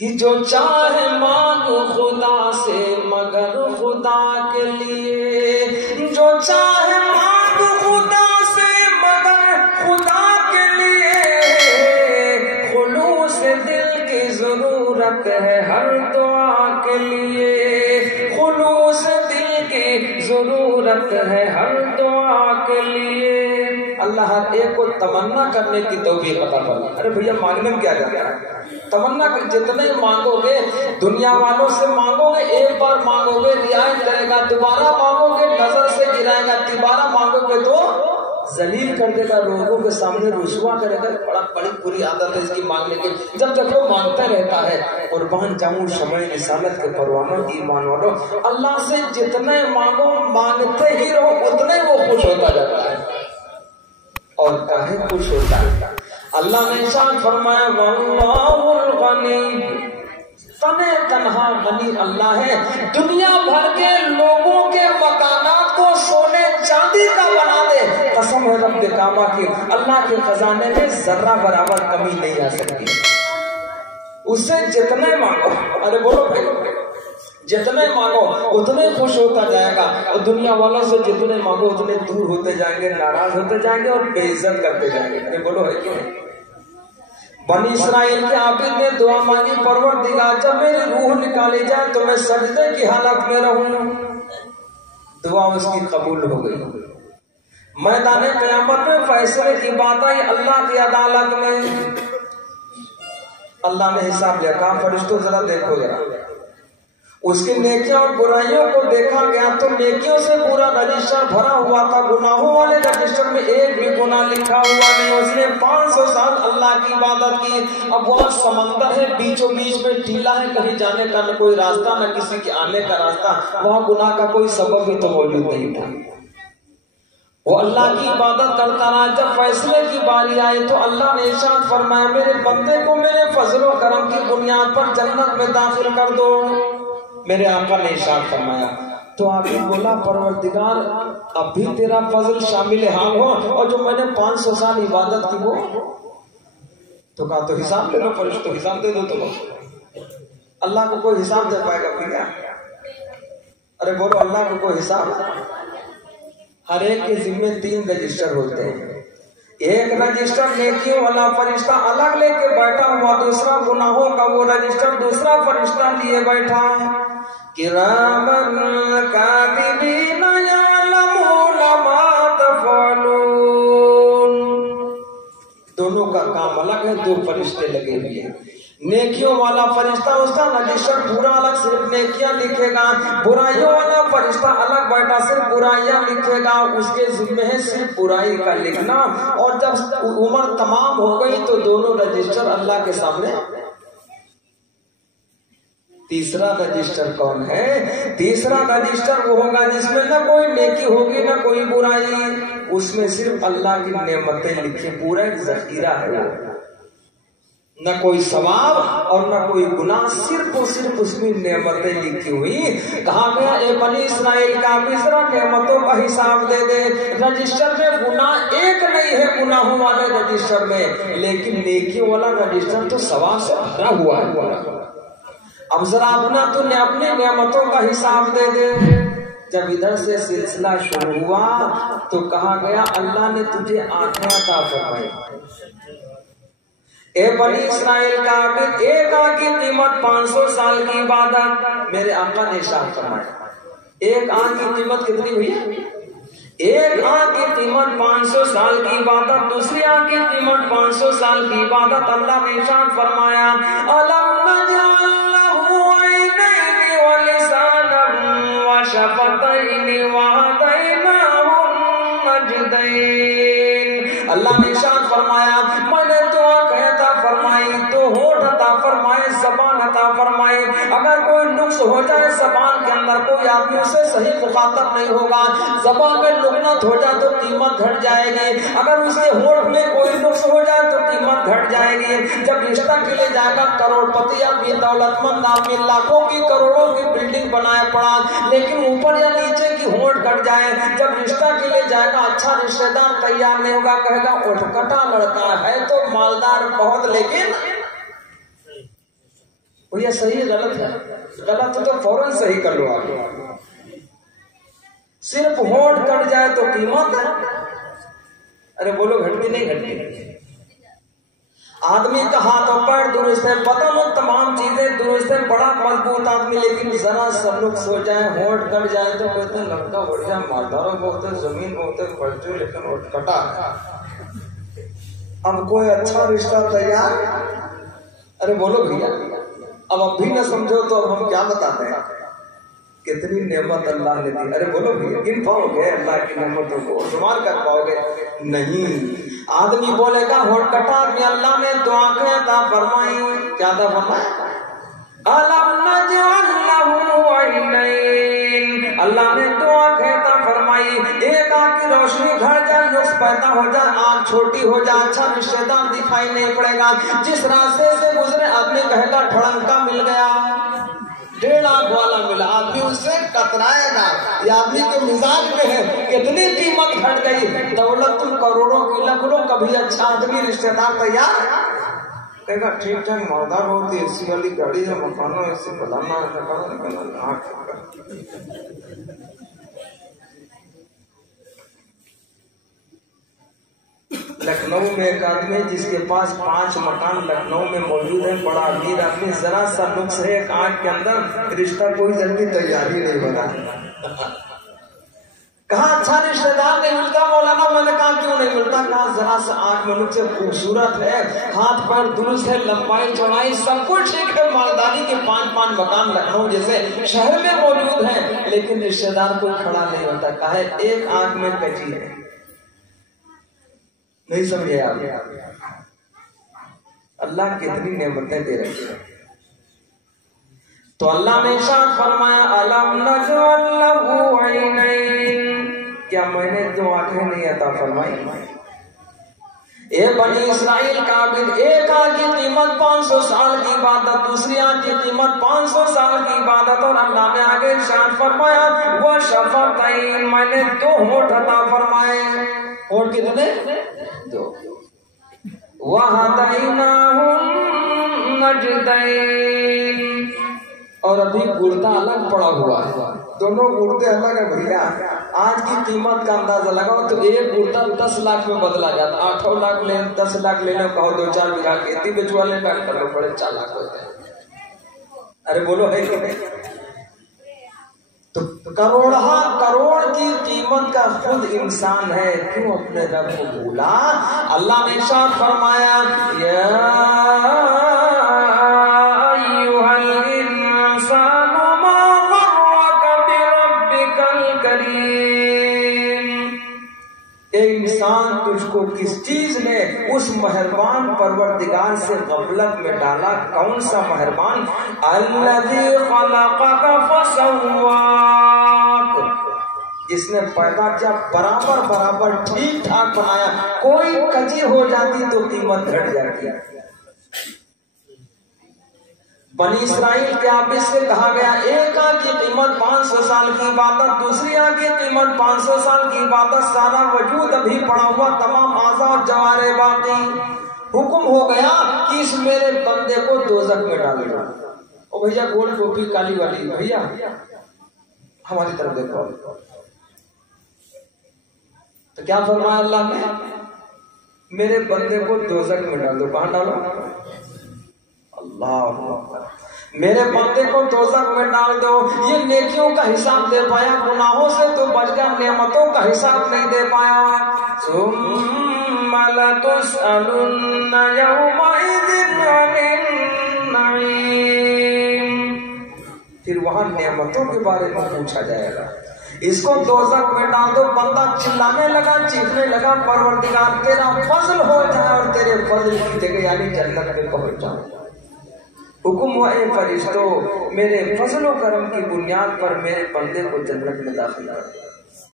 کہ جو چاہے مانگو خدا سے مگر خدا کے لیے، جو چاہے مانگو خدا سے مگر خدا کے لیے، خلوص دل کی ضرورت ہے ہر دعا کے لیے، خلوص دل کی ضرورت ہے ہر دعا کے لیے۔ اللہ ہر ایک کو تمنا کرنے کی توفیق عطا فرمائے۔ ارے بھیا مانگنے میں کیا جاتا ہے؟ تمنا جتنے مانگو گے، دنیا والوں سے مانگو گے، ایک بار مانگو گے رعایت کرے گا، دوبارہ مانگو گے نظر سے گرائے گا، تیبارہ مانگو گے تو ذلیل کر دے گا، لوگوں کے سامنے رسوا کرے گا۔ بڑی بری عادت ہے اس کی مانگنے کی، جب تک وہ مانگتا رہتا ہے۔ قربان جاؤں شمع رسالت کے پروانوں، ایمان والو، اللہ سے جتنے مانگو مانگتے ہی رہو، اتنے وہ خوش ہوتا جاتا ہے اور کاہے خوش ہوتا ہے۔ اللہ نے ارشاد فرمایا واللہ الغنی، تنہا غنی اللہ ہے، دنیا بھر کے لوگوں کے مکانات کو سونے چاندی کا بنا دے، قسم ہے رب کعبہ کی، اللہ کے خزانے میں ذرہ برابر کمی نہیں آ سکتی۔ اس سے جتنے مانگو، ارے بولو بھائی، جتنے مانگو اتنے خوش ہوتا جائے گا، اور دنیا والوں سے جتنے مانگو اتنے دور ہوتے جائیں گے، ناراض ہوتے جائیں گے اور بے عزت کرتے جائیں گے۔ ارے بولو ہے کیوں؟ بنی اسرائیل کے عابد نے دعا مانگی، پروردگار جب میری روح نکالی جائے تو میں سجدے کی حالت میں رہوں، دعا اس کی قبول ہو گئی۔ میدان قیامت میں فیصلے کی بات آئی اللہ کی عدالت میں، اللہ نے حساب لیا، کہا فرشتوں ذرا دیکھو ذرا، اس کی نیکیاں اور برائیوں کو دیکھا گیا تو نیکیوں سے پورا رجسٹر بھرا ہوا تھا، گناہوں والے رجسٹر میں ایک بھی گناہ لکھا ہوا نہیں۔ اس نے 500 سال اللہ کی عبادت کی، اب وہ سمندر ہے بیچوں بیچ میں ٹھیلا ہے، کہیں جانے کا نہ کوئی راستہ نہ کسی کے آنے کا راستہ، وہاں گناہ کا کوئی سبب بھی تو موجود نہیں تھا۔ وہ اللہ کی عبادت کرتا رہا، جب فیصلے کی باری آئی تو اللہ نے ارشاد فرمایا میرے بندے کو میرے فضل و کرم کی بنیاد پر جنت میں داخل کر دو۔ میرے آقا نے ارشاد فرمایا تو آپ نے بولا پروردگار اب بھی تیرا فضل شامل حال ہو، اور جو میں نے 500 سال عبادت کی وہ، تو کہا تو حساب لے لو فرشتوں، حساب دے دو۔ تو اللہ کو کوئی حساب دے پائے گا بھیا؟ ارے بولو اللہ کو کوئی حساب؟ ہر ایک کے ذمے 3 رجسٹر ہوتے ہیں، ایک رجسٹر نیکیوں والا فرشتہ الگ لے کے بیٹھا ہوا، دوسرا گناہوں کا وہ رجسٹر دوسرا فرشتہ لیے بیٹھا۔ کرامن کاتبین یعلمون ما تفعلون، دونوں کا کام الگ ہے، 2 فرشتے لگے ہوئے ہیں۔ نیکیوں والا فرشتہ اس کا رجسٹر پورا الگ صرف نیکیاں لکھے گا، برائیوں والا فرشتہ الگ بیٹھا صرف برائیاں لکھے گا، اس کے ذمہ ہے صرف برائی کا لکھنا۔ اور جب عمر تمام ہو گئی تو دونوں رجسٹر اللہ کے سامنے۔ تیسرا رجسٹر کون ہے؟ تیسرا رجسٹر وہ ہوگا جس میں نہ کوئی نیکی ہوگی نہ کوئی برائی، اس میں صرف اللہ کی نعمتیں لکھی، پورا ایک ذخیرہ ہے وہ، نہ کوئی ثواب اور نہ کوئی گناہ، صرف اور صرف اس میں نعمتیں لکھی ہوئی۔ کہا گیا اے بنی اسرائیل کا ذرا نعمتوں کا حساب دے دے، رجسٹر میں گناہ ایک نہیں ہے گناہوں والے رجسٹر میں، لیکن نیکیوں والا رجسٹر تو ثواب سے بھرا ہوا ہے۔ اب ذرا تو نے اپنی نعمتوں کا حساب دے دے۔ جب ادھر سے سلسلہ شروع ہوا تو کہا گیا اللہ نے تجھے آنکھیں عطا فرمائی، اے بنی اسرائیل کا عابد، ایک آنکھ کی قیمت 500 سال کی عبادت۔ میرے آقا نے ارشاد فرمایا ایک آنکھ کی قیمت کتنی ہوئی؟ ایک آنکھ کی قیمت 500 سال کی عبادت، دوسری آنکھ کی قیمت 500 سال کی عبادت۔ اللہ نے ارشاد فرمایا الم نجعل لہ عینین ولسانا وشفتین وہدیناہ النجدین۔ اللہ نے ارشاد فرمایا میں نے تو آنکھیں عطا فرمائی، تو ہونٹ عطا فرمائے، زبان عطا فرمائی، اگر کوئی نقص ہو جائے زبان کے اندر کوئی آدمی اسے صحیح مخاطب نہیں ہوگا، زبان میں لغنت ہو جائے تو قیمت گھٹ جائے گی، اگر اس کے ہونٹ میں کوئی نقص ہو جائے تو قیمت گھٹ جائے گی۔ جب رشتہ کے لیے جائے گا کروڑ پتی آدمی، دولت مند آدمی، لاکھوں کی کروڑوں کی بلڈنگ بنائے پڑا، لیکن اوپر یا نیچے کی ہونٹ کٹ جائے، جب رشتہ کے لیے جائے گا اچھا رشتہ دار تیار نہیں ہوگا، کہے گا اٹھ کٹا لڑکا ہے تو مالدار بہت، لیکن بھیا صحیح غلط ہے؟ غلط تو فوراً صحیح کر لو آپ. صرف ہونٹ کٹ جائے تو قیمت ہے. ارے بولو گھٹتی نہیں گھٹتی؟ آدمی کا ہاتھ اور پیر درست ہے، بدن اور تمام چیزیں درست ہے، بڑا مضبوط آدمی، لیکن ذرا سا نقص ہو جائے، ہونٹ کٹ جائے تو کہتے ہیں لڑکا بڑھیا مالداروں کو ہوتے زمین ہوتے بڑھتے، لیکن ہونٹ کٹا. اب کوئی اچھا رشتہ تیار؟ ارے بولو بھیا، اب بھی نہ سمجھو تو اب ہم کیا بتاتے ہیں؟ کتنی نعمت اللہ نے دی. ارے بولو بھیا، گن پاؤ گے اللہ کی نعمتوں کو؟ شمار کر پاؤ گے؟ نہیں. آدمی بولے گا ہونٹ کٹا، آدمی اللہ نے دو آنکھیں عطا فرمائی. کیا عطا فرمایا؟ أَلَمْ نَجْعَلْ لَهُ عَيْنَيْنِ، اللہ نے دو آنکھیں عطا فرمائی. ایک آنکھ کی روشنی گھر جائے، نقص پیدا ہو جائے، آنکھ چھوٹی ہو جائے، اچھا رشتہ دار دکھائی نہیں پڑے گا. جس راستے سے گزرے آدمی کہے گا ٹھڑنکا مل گیا، 1.5 لاکھ والا ملا، آدمی اس سے کترائے گا. یہ آدمی کے مزاج میں ہے. کتنی قیمت گھٹ گئی، دولت کروڑوں کی لکھ لو، کبھی اچھا آدمی رشتہ دار تیار کہے گا ٹھیک ٹھاک مالدار ہوتی، اے سی والی گاڑی ہے، مکانوں ایسے بلانا لکھنؤ میں ایک آدمی جس کے پاس 5 مکان لکھنؤ میں موجود ہیں، بڑا امیر آدمی، ذرا سا نقص ہے ایک آنکھ کے اندر، رشتہ کوئی جلدی تیار ہی نہیں بنا. کہاں اچھا رشتہ دار نہیں ملتا مولانا؟ میں نے کہا کیوں نہیں ملتا؟ کہا ذرا سا آنکھ میں نقص ہے، خوبصورت ہے، ہاتھ پیر درست ہے، لمبائی چوڑائی سب کچھ ٹھیک ہے، مالداری کے 5 مکان لکھنؤ جیسے شہر میں موجود ہیں، لیکن رشتہ دار کوئی کھڑا نہیں ہوتا. کہا ایک آنکھ میں کچی ہے. نہیں سمجھے آپ؟ اللہ کتنی نعمتیں دے رہی ہیں. تو اللہ نے ارشاد فرمایا أَلَمْ نَجْعَلْ لَهُ عَيْنَيْنِ، کیا میں نے 2 آنکھیں نہیں عطا فرمائی؟ اے بنی اسرائیل کا عبد، ایک آنکھ کی قیمت 500 سال کی عبادت، دوسری آنکھ کی قیمت 500 سال کی عبادت. اور اللہ نے آگے ارشاد فرمایا وَشَفَتَيْنِ، میں نے 2 ہونٹ عطا فرمائے. ہونٹ کتنے؟ 2. وَهَدَيْنَاهُ النَّجْدَيْنِ، اور ابھی گردہ الگ پڑا ہوا ہے، دونوں گردے الگ ہیں. بھیا آج کی قیمت کا اندازہ لگاؤ تو ایک گردہ 10 لاکھ میں بدلا جاتا. 8 لاکھ لیں، 10 لاکھ لینے کہو، 2-4 بیگھا کھیتی بچوا لیں، ڈاکٹر کو پڑے 4 لاکھ ہو جائے. ارے بولو ہے کہ نہیں؟ تو کروڑ کی قیمت کا خود انسان ہے، کیوں اپنے رب کو بھولا؟ اللہ نے ارشاد فرمایا یا ایھا الانسان ما غرک بربک الکریم، اے انسان تجھ کو کس چیز نے اس مہربان پروردگار سے غفلت میں ڈالا؟ کون سا مہربان؟ الذی خلقک فسواک، جس نے پیدا کیا برابر ٹھیک ٹھاک بنایا. کوئی کجی ہو جاتی تو قیمت گھٹ جاتی. بنی اسرائیل کے عابد سے کہا گیا ایک آنکھ کی قیمت 500 سال کی عبادت، دوسری آنکھ کی قیمت 500 سال کی عبادت. سارا وجود ابھی پڑا ہوا، تمام اعضاء اور جوارح باقی. حکم ہو گیا کہ اس میرے بندے کو دوزخ میں ڈال دو. او بھیا گول ٹوپی کالی والی، بھیا ہماری طرف دیکھو. تو کیا فرمایا اللہ نے؟ میرے بندے کو دوزخ میں ڈال دو. کہاں ڈالو؟ اللہ، میرے بندے کو دوزخ میں ڈال دو. یہ نیکیوں کا حساب دے پایا، گناہوں سے تو بچ گیا، نعمتوں کا حساب نہیں دے پایا. ثم لتسألن يومئذ عن النعيم، پھر وہاں نعمتوں کے بارے میں پوچھا جائے گا. اس کو دوزخ میں ڈال دو. بندہ چلانے لگا، چیخنے لگا پروردگار تیرا فضل ہو جائے اور تیرے فضل کی جگہ یعنی جنت میں پہنچ جاؤ. حکم ہوا اے فرشتوں میرے فضل و کرم کی بنیاد پر میرے بندے کو جنت میں داخل کر.